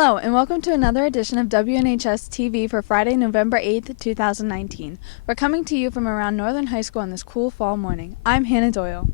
Hello, and welcome to another edition of WNHS TV for Friday, November 8th, 2019. We're coming to you from around Northern High School on this cool fall morning. I'm Hannah Doyle.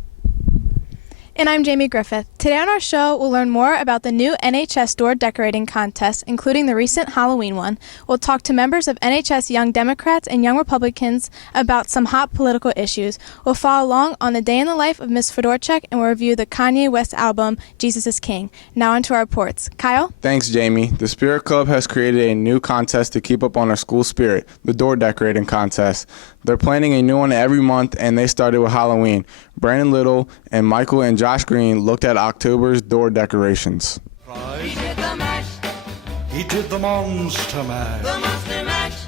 And I'm Jamie Griffith. Today on our show, we'll learn more about the new NHS door decorating contest, including the recent Halloween one. We'll talk to members of NHS Young Democrats and Young Republicans about some hot political issues. We'll follow along on the day in the life of Miss Fedorchak, and we'll review the Kanye West album, Jesus is King. Now onto our reports. Kyle? Thanks, Jamie. The Spirit Club has created a new contest to keep up on our school spirit, the door decorating contest. They're planning a new one every month, and they started with Halloween. Brandon Little and Michael and Josh Green looked at October's door decorations. He did the mash. He did the monster mash. The monster mash.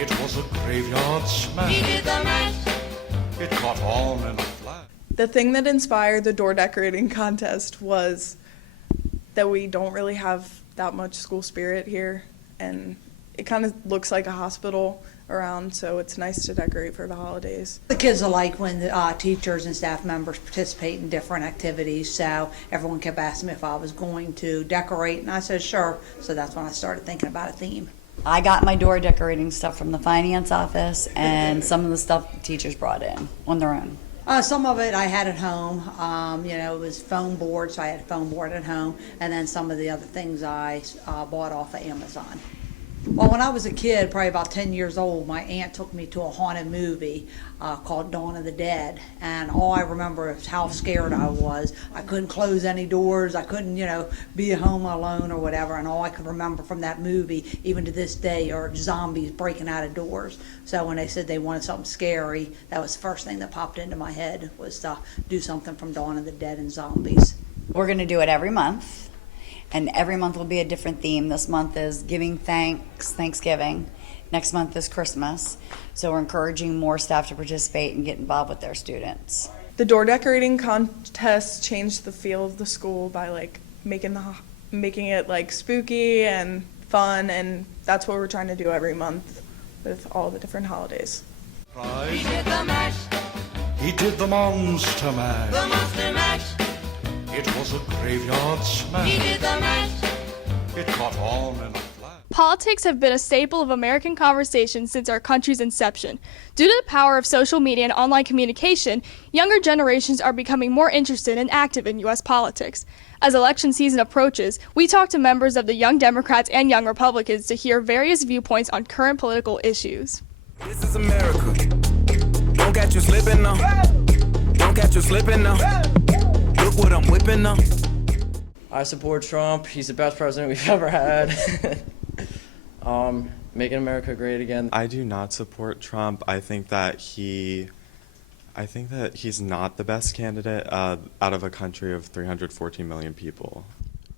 It was a graveyard smash. He did the mash. It caught on in a flash. The thing that inspired the door decorating contest was that we don't really have that much school spirit here, and it kind of looks like a hospital around, so it's nice to decorate for the holidays. The kids are like when the teachers and staff members participate in different activities, so everyone kept asking me if I was going to decorate, and I said sure, so that's when I started thinking about a theme. I got my door decorating stuff from the finance office and some of the stuff the teachers brought in on their own. Some of it I had at home, it was foam board, so I had a foam board at home, and then some of the other things I bought off of Amazon. Well, when I was a kid, probably about 10 years old, my aunt took me to a haunted movie called Dawn of the Dead, and all I remember is how scared I was. I couldn't close any doors, I couldn't, be at home alone or whatever, and all I could remember from that movie, even to this day, are zombies breaking out of doors. So when they said they wanted something scary, that was the first thing that popped into my head, was to do something from Dawn of the Dead and zombies. We're going to do it every month. And every month will be a different theme. This month is giving thanks, Thanksgiving. Next month is Christmas. So we're encouraging more staff to participate and get involved with their students. The door decorating contest changed the feel of the school by making it spooky and fun, and that's what we're trying to do every month with all the different holidays. He did the mash. He did the monster mash. The monster mash. It was a graveyard smash. He did the mash. It caught on in a flash. Politics have been a staple of American conversation since our country's inception. Due to the power of social media and online communication, younger generations are becoming more interested and active in U.S. politics. As election season approaches, we talk to members of the Young Democrats and Young Republicans to hear various viewpoints on current political issues. This is America. Don't catch you slipping now. Don't catch you slipping now. Look what I'm whipping now. I support Trump. He's the best president we've ever had. Making America great again. I do not support Trump. I think that he's not the best candidate out of a country of 314 million people.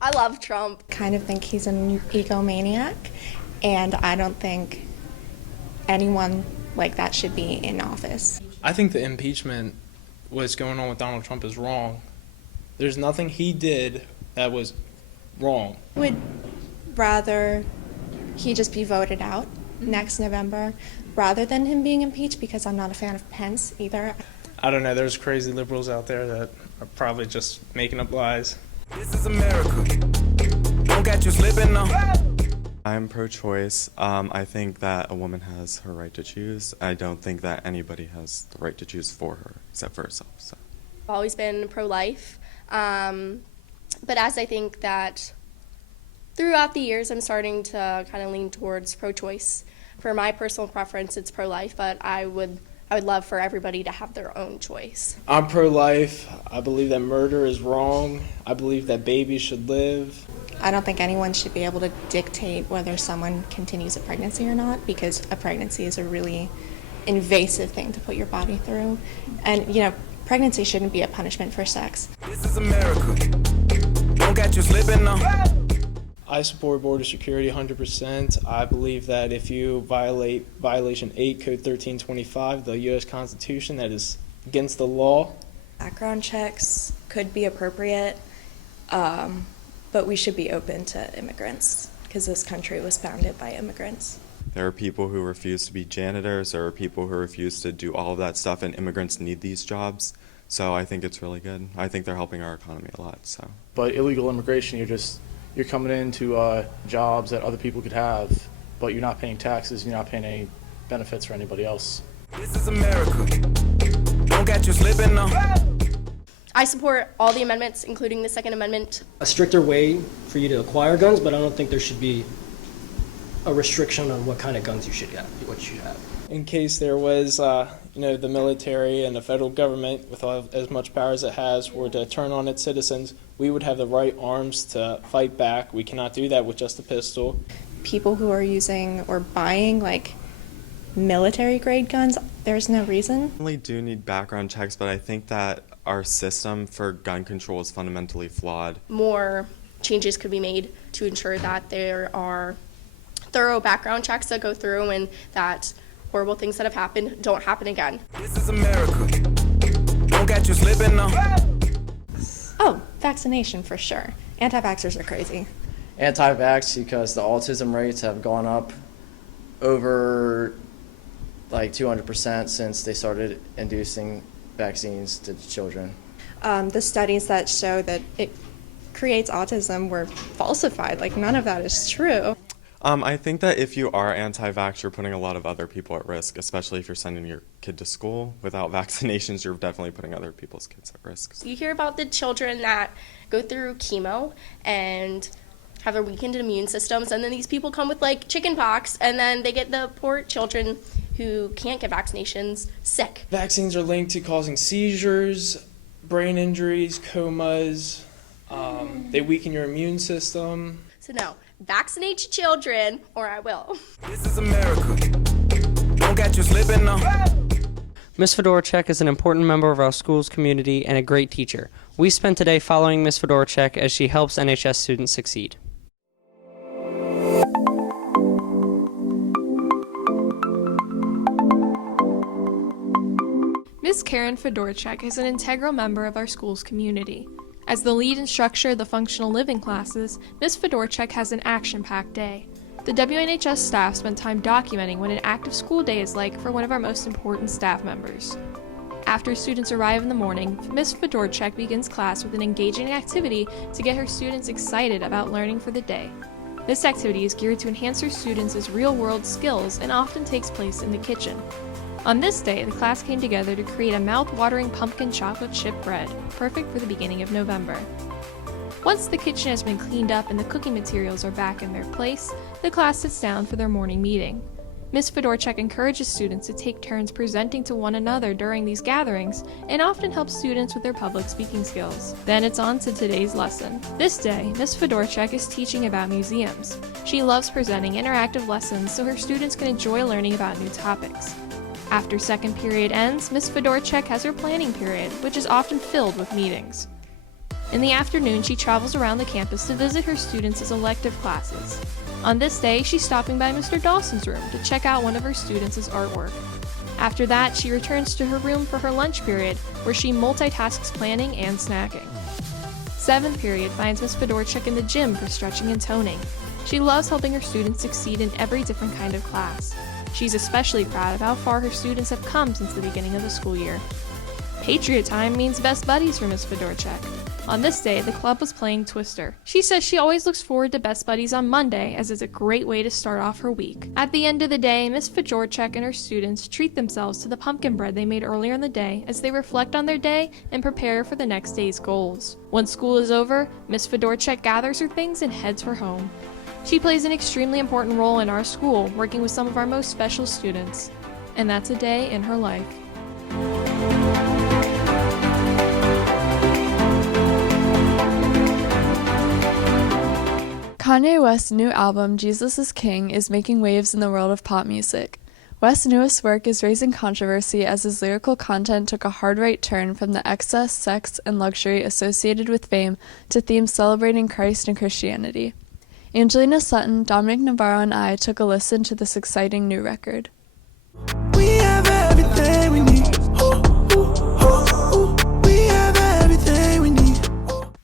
I love Trump. Kind of think he's an egomaniac, and I don't think anyone like that should be in office. I think the impeachment what's going on with Donald Trump is wrong. There's nothing he did that was wrong. I would rather he just be voted out next November rather than him being impeached, because I'm not a fan of Pence either. I don't know, there's crazy liberals out there that are probably just making up lies. This is America. Don't catch you slipping now. I'm pro-choice. I think that a woman has her right to choose. I don't think that anybody has the right to choose for her except for herself. So. I've always been pro-life, but as I think that throughout the years I'm starting to kind of lean towards pro-choice. For my personal preference, it's pro-life, but I would love for everybody to have their own choice. I'm pro-life. I believe that murder is wrong. I believe that babies should live. I don't think anyone should be able to dictate whether someone continues a pregnancy or not, because a pregnancy is a really invasive thing to put your body through. And, pregnancy shouldn't be a punishment for sex. This is America. Don't catch you slipping now. I support border security 100%. I believe that if you violate Violation 8, Code 1325, the U.S. Constitution, that is against the law. Background checks could be appropriate, but we should be open to immigrants because this country was founded by immigrants. There are people who refuse to be janitors. There are people who refuse to do all of that stuff, and immigrants need these jobs. So I think it's really good. I think they're helping our economy a lot. So. But illegal immigration, you're you're coming into jobs that other people could have, but you're not paying taxes, you're not paying any benefits for anybody else. This is America. Don't get you slipping now. I support all the amendments, including the Second Amendment. A stricter way for you to acquire guns, but I don't think there should be a restriction on what kind of guns you should get, what you should have. In case there was, the military and the federal government, with as much power as it has, were to turn on its citizens, we would have the right arms to fight back. We cannot do that with just a pistol. People who are using or buying like military grade guns, there's no reason. We do need background checks, but I think that our system for gun control is fundamentally flawed. More changes could be made to ensure that there are thorough background checks that go through and that horrible things that have happened don't happen again. This is America. Don't get you slipping now. Oh, vaccination for sure. Anti-vaxxers are crazy. Anti-vax because the autism rates have gone up over like 200% since they started inducing vaccines to children. The studies that show that it creates autism were falsified. Like, none of that is true. I think that if you are anti-vax, you're putting a lot of other people at risk, especially if you're sending your kid to school. Without vaccinations, you're definitely putting other people's kids at risk. You hear about the children that go through chemo and have their weakened immune systems, and then these people come with like chicken pox, and then they get the poor children who can't get vaccinations sick. Vaccines are linked to causing seizures, brain injuries, comas. They weaken your immune system. So no, vaccinate your children, or I will. This is America. Don't get you slipping now. Ms. Fedorchak is an important member of our school's community and a great teacher. We spent today following Ms. Fedorchak as she helps NHS students succeed. Ms. Karen Fedorchak is an integral member of our school's community. As the lead instructor of the functional living classes, Ms. Fedorchak has an action-packed day. The WNHS staff spent time documenting what an active school day is like for one of our most important staff members. After students arrive in the morning, Ms. Fedorchak begins class with an engaging activity to get her students excited about learning for the day. This activity is geared to enhance her students' real-world skills and often takes place in the kitchen. On this day, the class came together to create a mouth-watering pumpkin chocolate chip bread, perfect for the beginning of November. Once the kitchen has been cleaned up and the cooking materials are back in their place, the class sits down for their morning meeting. Ms. Fedorchak encourages students to take turns presenting to one another during these gatherings and often helps students with their public speaking skills. Then it's on to today's lesson. This day, Ms. Fedorchak is teaching about museums. She loves presenting interactive lessons so her students can enjoy learning about new topics. After second period ends, Ms. Fedorchak has her planning period, which is often filled with meetings. In the afternoon, she travels around the campus to visit her students' elective classes. On this day, she's stopping by Mr. Dawson's room to check out one of her students' artwork. After that, she returns to her room for her lunch period, where she multitasks planning and snacking. Seventh period finds Ms. Fedorchak in the gym for stretching and toning. She loves helping her students succeed in every different kind of class. She's especially proud of how far her students have come since the beginning of the school year. Patriot time means best buddies for Ms. Fedorchak. On this day, the club was playing Twister. She says she always looks forward to Best Buddies on Monday, as it's a great way to start off her week. At the end of the day, Ms. Fedorchak and her students treat themselves to the pumpkin bread they made earlier in the day as they reflect on their day and prepare for the next day's goals. Once school is over, Ms. Fedorchak gathers her things and heads for home. She plays an extremely important role in our school, working with some of our most special students. And that's a day in her life. Kanye West's new album, Jesus is King, is making waves in the world of pop music. West's newest work is raising controversy as his lyrical content took a hard right turn from the excess, sex, and luxury associated with fame to themes celebrating Christ and Christianity. Angelina Sutton, Dominic Navarro, and I took a listen to this exciting new record. We have everything we need. We have everything we need.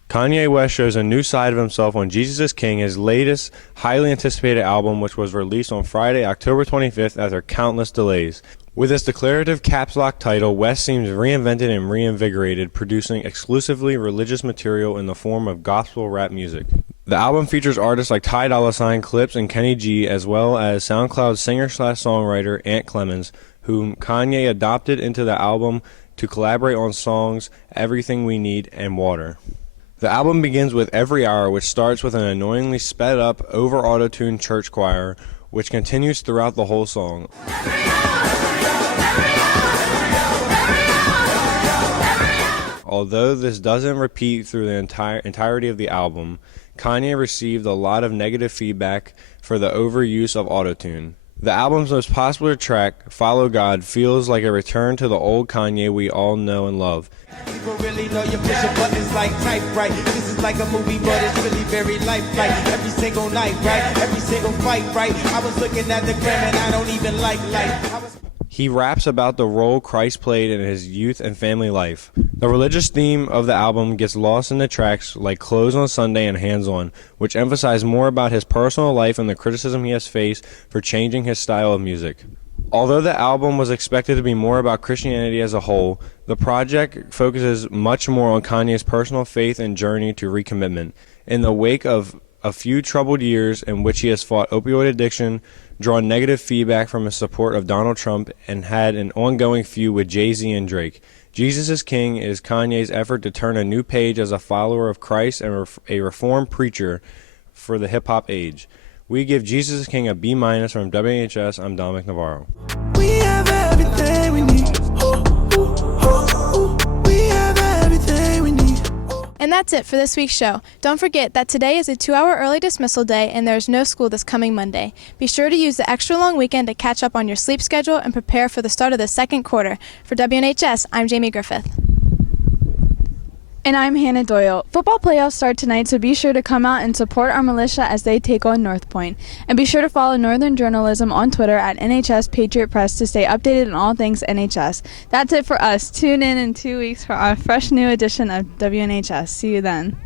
Kanye West shows a new side of himself on Jesus is King, his latest, highly anticipated album, which was released on Friday, October 25th after countless delays. With its declarative caps lock title, West seems reinvented and reinvigorated, producing exclusively religious material in the form of gospel rap music. The album features artists like Ty Dolla $ign, Clips, and Kenny G, as well as SoundCloud singer/songwriter Ant Clemens, whom Kanye adopted into the album to collaborate on songs Everything We Need and Water. The album begins with Every Hour, which starts with an annoyingly sped up, over auto-tuned church choir, which continues throughout the whole song. Although this doesn't repeat through the entirety of the album, Kanye received a lot of negative feedback for the overuse of autotune. The album's most popular track, Follow God, feels like a return to the old Kanye we all know and love. People really know your pushing buttons like typewrite. This is like a movie, but it's really very lifelike. Every single night, right? Every single fight, right? I was looking at the gram and I don't even like life. He raps about the role Christ played in his youth and family life. The religious theme of the album gets lost in the tracks like Clothes on Sunday and Hands On, which emphasize more about his personal life and the criticism he has faced for changing his style of music. Although the album was expected to be more about Christianity as a whole, the project focuses much more on Kanye's personal faith and journey to recommitment. In the wake of a few troubled years in which he has fought opioid addiction, drawn negative feedback from his support of Donald Trump, and had an ongoing feud with Jay-Z and Drake, Jesus is King is Kanye's effort to turn a new page as a follower of Christ and a reformed preacher for the hip-hop age. We give Jesus is King a B- from WNHS. I'm Dominic Navarro. We have everything we need. We have everything we need. And that's it for this week's show. Don't forget that today is a 2-hour early dismissal day and there is no school this coming Monday. Be sure to use the extra long weekend to catch up on your sleep schedule and prepare for the start of the second quarter. For WNHS, I'm Jamie Griffith. And I'm Hannah Doyle. Football playoffs start tonight, so be sure to come out and support our militia as they take on North Point. And be sure to follow Northern Journalism on Twitter at NHS Patriot Press to stay updated on all things NHS. That's it for us. Tune in 2 weeks for our fresh new edition of WNHS. See you then.